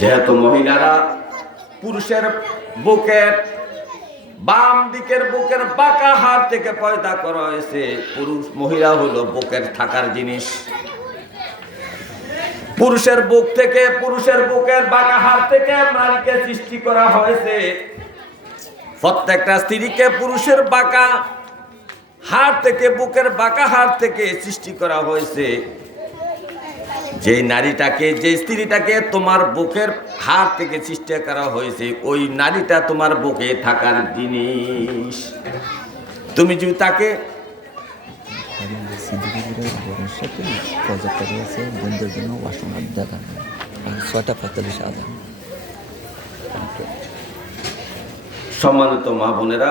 যেহেতু মহিলারা পুরুষের বুকের বাম দিকের বুকের বাঁকা হাত থেকে পয়দা করা হয়েছে, পুরুষ, মহিলা হলো বুকের থাকার জিনিস। পুরুষের বুক থেকে, পুরুষের বুকের বাঁকা হাত থেকে নারীকে সৃষ্টি করা হয়েছে। প্রত্যেকটা স্ত্রীকে পুরুষের বাঁকা হাড় থেকে, বুকের বাঁকা হাড় থেকে সৃষ্টি করা হয়েছে। যে নারীটাকে, যে স্ত্রীটাকে তোমার বুকের হাড় থেকে সৃষ্টি করা হয়েছে, ওই নারীটা তোমার বুকে থাকার জিনিস। তুমি যদি তাকে সম্মানিত মা বোনেরা,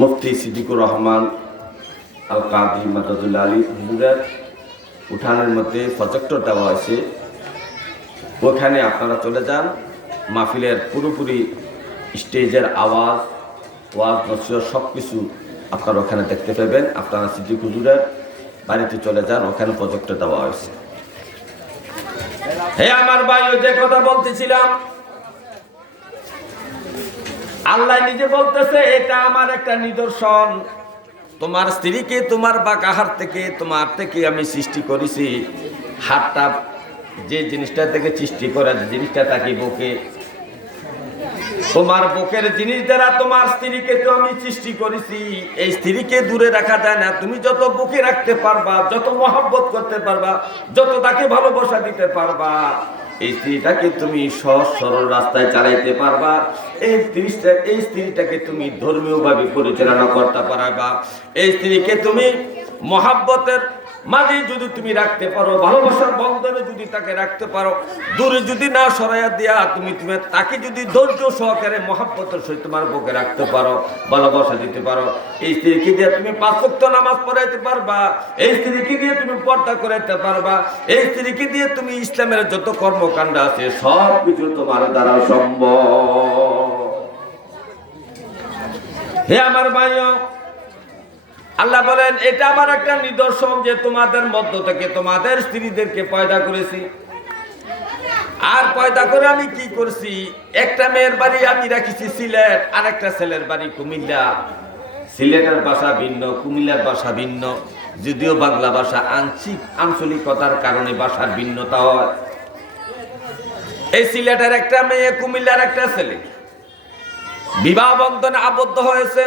মুফতি সিদ্দিকুর রহমান আল কাদি মাদাদুল্লাহ আলী উঠানের মধ্যে প্রজেক্টর দেওয়া হয়েছে। ওখানে আপনারা চলে যান। মাহফিলের পুরোপুরি স্টেজের আওয়াজ, ওয়াজ, নসিহত সব কিছু আপনারা ওখানে দেখতে পাবেন। আপনারা সিদ্দিক হুজুরের বাড়িতে চলে যান, ওখানে প্রজেক্টর দেওয়া হয়েছে। হে আমার ভাই যে কথা বলতেছিলাম, আল্লাহ নিজে বলতেছে, এটা আমার একটা নিদর্শন। তোমার স্ত্রীকে, তোমার বাঁকা হাত থেকে, তোমার থেকে আমি সৃষ্টি করেছি। হাতটা যে জিনিসটা থেকে সৃষ্টি করা, যে জিনিসটা তাকে বুকে। তোমার বুকের জিনিস দ্বারা তোমার স্ত্রীকে তো আমি সৃষ্টি করেছি। এই স্ত্রীকে দূরে রাখা যায় না। তুমি যত বুকে রাখতে পারবা, যত মহব্বত করতে পারবা, যত তাকে ভালোবাসা দিতে পারবা এই স্ত্রীটাকে তুমি সহজ সরল রাস্তায় চালাইতে পারবা। এই স্ত্রীটা এই স্ত্রীটাকে তুমি ধর্মীয় ভাবে পরিচালনা করতে পারবা। এই স্ত্রীকে তুমি মহাব্বতের মাঝে যদি তুমি রাখতে পারো, ভালোবাসার বন্ধনে যদি তাকে রাখতে পারো, দূরে যদি না সরাইয়া দিয়া তুমি তুমি তাকে যদি ধৈর্য সহকারে মহাব্বতের সহিত তোমার বুকে রাখতে পারো, ভালোবাসা দিতে পারো, এই স্ত্রীকে দিয়ে তুমি পাঁচক্ত নামাজ পড়াইতে পারবা, এই স্ত্রীকে দিয়ে তুমি পর্দা করাইতে পারবা, এই স্ত্রীকে দিয়ে তুমি ইসলামের যত কর্মকাণ্ড আছে সব কিছু তোমার দ্বারা সম্ভব। হে আমার ভাইও আল্লাহ বলেন, এটা আমার একটা নিদর্শন যে তোমাদের মধ্য থেকে তোমাদের স্ত্রীদেরকে পয়দা করেছি। আর পয়দা করে আমি কি করছি? একটা মেয়ের বাড়ি আমি রাখিছি সিলেট, আর একটা ছেলের বাড়ি কুমিল্লা। সিলেটের ভাষা ভিন্ন, কুমিল্লার ভাষা ভিন্ন। যদিও বাংলা ভাষা আংশিক, আঞ্চলিকতার কারণে ভাষার ভিন্নতা হয়। এই সিলেটের একটা মেয়ে, কুমিল্লার একটা ছেলে। বিবাহ বন্ধনে আবদ্ধ হয়েছে।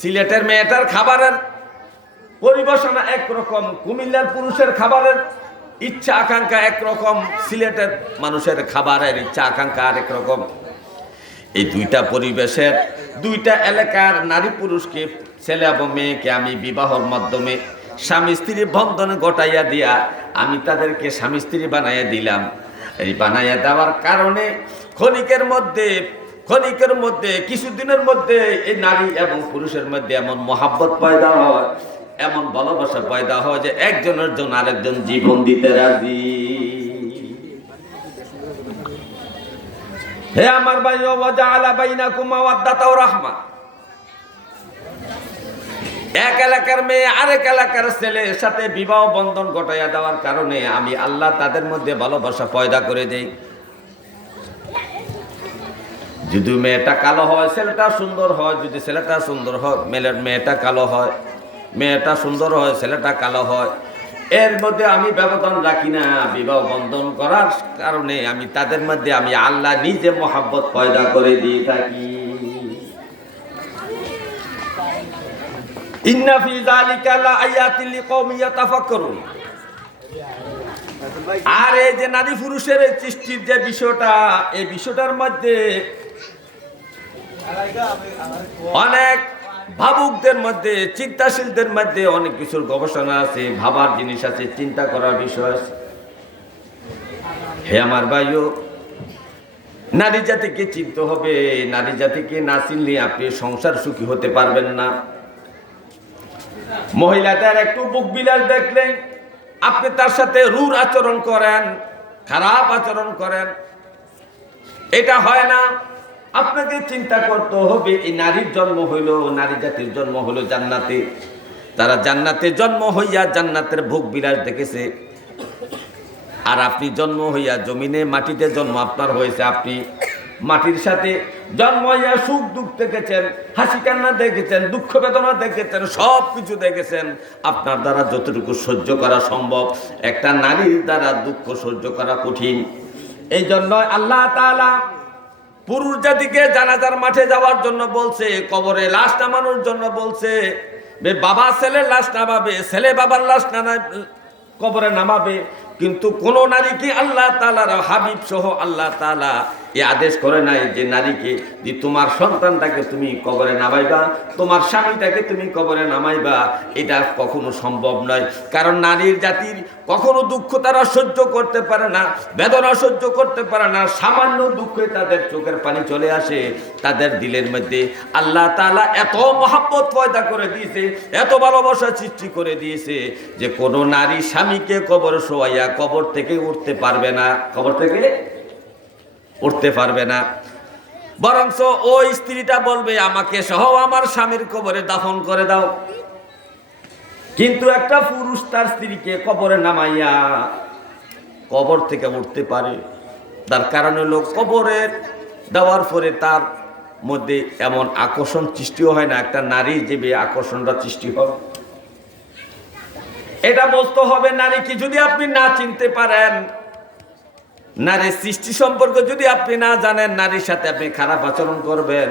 সিলেটের মেয়েটার খাবারের পরিবেশনা একরকম, কুমিল্লার পুরুষের খাবারের ইচ্ছা আকাঙ্ক্ষা একরকম, সিলেটের মানুষের খাবারের ইচ্ছা আকাঙ্ক্ষা আরেক রকম এই দুইটা পরিবেশের, দুইটা এলাকার নারী পুরুষকে, ছেলে এবং মেয়েকে আমি বিবাহর মাধ্যমে স্বামী স্ত্রীর বন্ধনে গটাইয়া দিয়া আমি তাদেরকে স্বামী স্ত্রী বানাইয়া দিলাম। এই বানাইয়া দেওয়ার কারণে ক্ষণিকের মধ্যে ক্ষণিকের মধ্যে, কিছুদিনের মধ্যে এই নারী এবং পুরুষের মধ্যে এমন মহাব্বত পয়দা হয়, এমন ভালোবাসা পয়দা হয় যে একজনের জন্য আরেকজন জীবন দিতে রাজি। হে আমার ভাই ওয়াজাআলা বাইনাকুম মাওয়াদ্দাতা ওয়া রাহমা। এক এলাকার মেয়ে, আরেক এলাকার ছেলের সাথে বিবাহ বন্ধন ঘটাইয়া দেওয়ার কারণে আমি আল্লাহ তাদের মধ্যে ভালোবাসা পয়দা করে দেই। যদি মেয়েটা কালো হয়, ছেলেটা সুন্দর হয়। যদি ছেলেটা সুন্দর হয় মেয়ের মেয়েটা কালো হয়। মেয়েটা সুন্দর হয়, ছেলেটা কালো হয়। এর মধ্যে আমি ব্যবধান রাখি না। বিবাহ বন্ধন করার কারণে আমি, তাদের মধ্যে আমি আল্লাহ নিজে মহাব্বত পয়দা করে দিয়ে থাকি। আর এই যে নারী পুরুষের সৃষ্টির যে বিষয়টা, এই বিষয়টার মধ্যে অনেক ভাবুকদের মধ্যে, চিন্তাশীলদের মধ্যে অনেক কিছুর গবেষণা আছে, ভাবার জিনিস আছে, চিন্তা করার বিষয় আছে। হে আমার ভাইও, নারী জাতিকে চিনতে হবে, নারী জাতিকে না চিনলে আপনি সংসার সুখী হতে পারবেন না। মহিলাদের একটু বুক বিলাস দেখলেন আপনি তার সাথে রুর আচরণ করেন, খারাপ আচরণ করেন। এটা হয় না। আপনাকে চিন্তা করতে হবে, এই নারীর জন্ম হইল, নারী জাতির জন্ম হইল জান্নাতে। তারা জান্নাতে জন্ম হইয়া জান্নাতের ভোগ বিলাস দেখেছে, আর আপনি জন্ম হইয়া জমিনে, মাটিতে জন্ম আপনার হয়েছে, আপনি মাটির সাথে জন্ম হইয়া সুখ দুঃখ দেখেছেন, হাসি কান্না দেখেছেন, দুঃখ বেদনা দেখেছেন সব কিছু দেখেছেন, আপনার দ্বারা যতটুকু সহ্য করা সম্ভব, একটা নারীর দ্বারা দুঃখ সহ্য করা কঠিন। এই জন্য আল্লাহ তাআলা পুরুষ জাতিকে জানাজার মাঠে যাওয়ার জন্য বলছে, কবরে লাশ নামানোর জন্য বলছে বাবা ছেলে লাশ নামাবে, ছেলে বাবার লাশ নামা কবরে নামাবে, কিন্তু কোন নারীকে আল্লাহ তালার হাবিব সহ আল্লাহ তালা এ আদেশ করে নাই যে নারীকে, যে তোমার সন্তানটাকে তুমি কবরে নামাইবা, তোমার স্বামীটাকে তুমি কবরে নামাইবা, এটা কখনো সম্ভব নয়। কারণ নারীর জাতির কখনো দুঃখ তারা সহ্য করতে পারে না, বেদনা সহ্য করতে পারে না, সামান্য দুঃখে তাদের চোখের পানি চলে আসে, তাদের দিলের মধ্যে। আল্লাহ তালা এত মহাব্বত পয়দা করে দিয়েছে, এত ভালোবাসা সৃষ্টি করে দিয়েছে, যে কোনো নারী স্বামীকে কবর শোয়াইয়া কবর থেকে উঠতে পারবে না। কবর থেকে উঠতে পারবে না। বরঞ্চ ওই স্ত্রীটা বলবে, আমাকে সহ আমার স্বামীর কবরে দাফন করে দাও। কিন্তু একটা পুরুষ তার স্ত্রীকে কবরে নামাইয়া কবর থেকে উঠতে পারে। তার কারণ হলো কবরের দেওয়ার পরে তার মধ্যে এমন আকর্ষণ সৃষ্টিও হয় না। একটা নারী যে আকর্ষণটা সৃষ্টি হয়। এটা বলতে হবে নারীকে যদি আপনি না চিনতে পারেন নারীর সৃষ্টি সম্পর্কে যদি আপনি না জানেন, নারীর সাথে আপনি খারাপ আচরণ করবেন।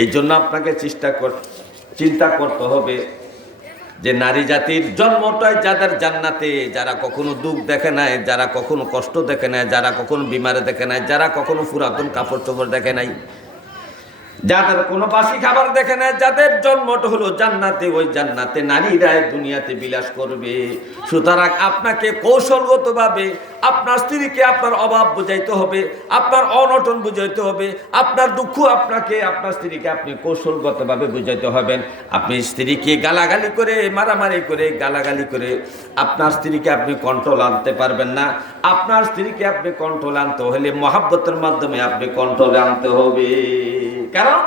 এই জন্য আপনাকে চেষ্টা কর, চিন্তা করতে হবে যে নারী জাতির জন্মটাই যাদের জান্নাতে, যারা কখনো দুঃখ দেখে নাই, যারা কখনো কষ্ট দেখে নাই, যারা কখনো বিমারে দেখে নাই, যারা কখনো পুরাতন কাপড় চোপড় দেখে নাই। যাদের কোনো বাসি খাবার দেখে না যাদের জন্মটা হলো জান্নাতে, ওই জান্নাতে নারীরা দুনিয়াতে বিলাস করবে। সুতরাং আপনাকে কৌশলগতভাবে আপনার স্ত্রীকে আপনার অভাব বুঝাইতে হবে, আপনার অনটন বুঝাইতে হবে, আপনার দুঃখ আপনাকে, আপনার স্ত্রীকে আপনি কৌশলগতভাবে বুঝাইতে হবেন। আপনি স্ত্রীকে গালাগালি করে, মারামারি করে, গালাগালি করে আপনার স্ত্রীকে আপনি কন্ট্রোল আনতে পারবেন না। আপনার স্ত্রীকে আপনি কন্ট্রোল আনতে হলে মহাব্বতের মাধ্যমে আপনি কন্ট্রোল আনতে হবে। কারণ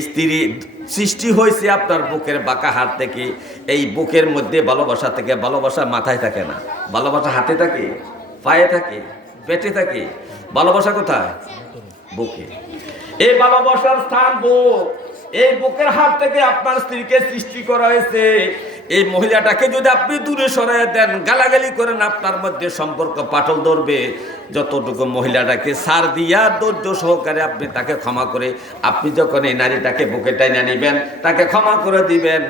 স্ত্রী সৃষ্টি হয়েছে আপনার বুকের বাঁকা হাত থেকে, এই বুকের মধ্যে ভালোবাসা থেকে, ভালোবাসা মাথায় থাকে না। ভালোবাসা হাতে থাকে, পায়ে থাকে, পেটে থাকে। ভালোবাসা কোথায়? বুকে। এই ভালোবাসার স্থান বুক। এই বুকের হাত থেকে আপনার স্ত্রীকে সৃষ্টি করা হয়েছে। এই মহিলাটাকে যদি আপনি দূরে সরাই দেন, গালাগালি করেন, আপনার মধ্যে সম্পর্ক পাটল ধরবে। যতটুকু মহিলাটাকে সার দিয়া ধৈর্য সহকারে আপনি তাকে ক্ষমা করে, আপনি যখন এই নারীটাকে বুকে টাইনা নিবেন, তাকে ক্ষমা করে দিবেন।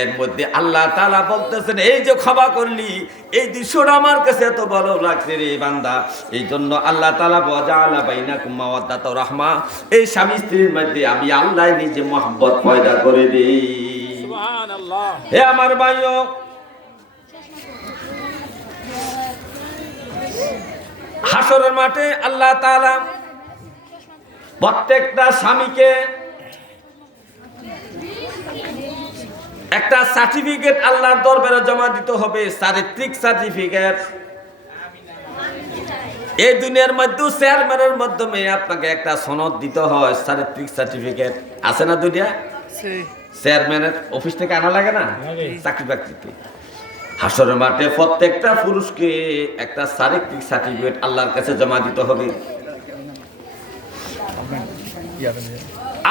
এর মধ্যে আল্লাহ তালা বলতেছেন, এই যে ক্ষমা করলি, এই দৃশ্যটা আমার কাছে এত ভালো লাগছে রে বান্দা। এই জন্য আল্লাহ তালা বজা আল্লাহ বাইনা কুমাওয়াত রহমা, এই স্বামী স্ত্রীর মধ্যে আমি আল্লাহ নিজে মোহাম্মত পয়দা করে দিই। হে আমার ভাইও। হাসরের মাঠে আল্লাহ তাআলা প্রত্যেকটা স্বামীকে একটা সার্টিফিকেট আল্লাহর দরবারে জমা দিতে হবে, চারিত্রিক সার্টিফিকেট। এই দুনিয়ার মধ্যে চেয়ারম্যানের মাধ্যমে আপনাকে একটা সনদ দিতে হয়, চারিত্রিক সার্টিফিকেট। আছে না দুনিয়া? চেয়ারম্যানের অফিস থেকে আনা লাগে না? চাকরি বাকরিতে। হাসরের মাঠে প্রত্যেকটা পুরুষকে একটা চারিত্রিক সার্টিফিকেট আল্লাহর কাছে জমা দিতে হবে।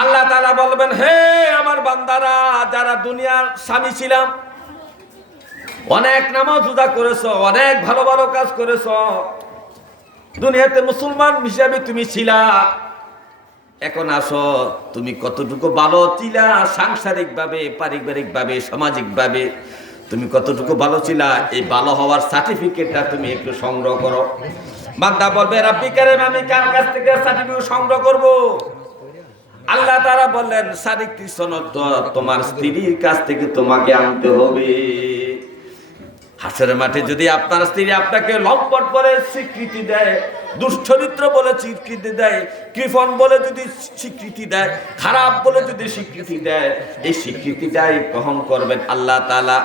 আল্লাহ তাআলা বলবেন হে আমার বান্দারা যারা দুনিয়ার স্বামী ছিলাম অনেক নামাজ রোজা করেছ অনেক ভালো ভালো কাজ করেছ। দুনিয়াতে মুসলমান হিসাবে তুমি ছিলা। এখন আসো, তুমি কতটুকু ভালো ছিলা? সাংসারিকভাবে, পারিবারিকভাবে পারিবারিক ভাবে সামাজিক ভাবে তুমি কতটুকু ভালো ছিলা? এই ভালো হওয়ার সার্টিফিকেটটা তুমি একটু সংগ্রহ করো। বান্দা বলবে, রাব্বি কারিম, আমি কার কাছ থেকে সার্টিফিকেট সংগ্রহ করব? আল্লাহ তারা বললেন সারিক সনদ তোমার স্ত্রীর কাছ থেকে তোমাকে আনতে হবে। হাসরের মাঠে যদি আপনার স্ত্রী আপনাকে লম্পট বলে স্বীকৃতি দেয়, দুশ্চরিত্র বলে স্বীকৃতি দেয় কৃপন বলে যদি স্বীকৃতি দেয়, খারাপ বলে যদি স্বীকৃতি দেয়, এই স্বীকৃতিটাই গ্রহণ করবেন আল্লাহ তালা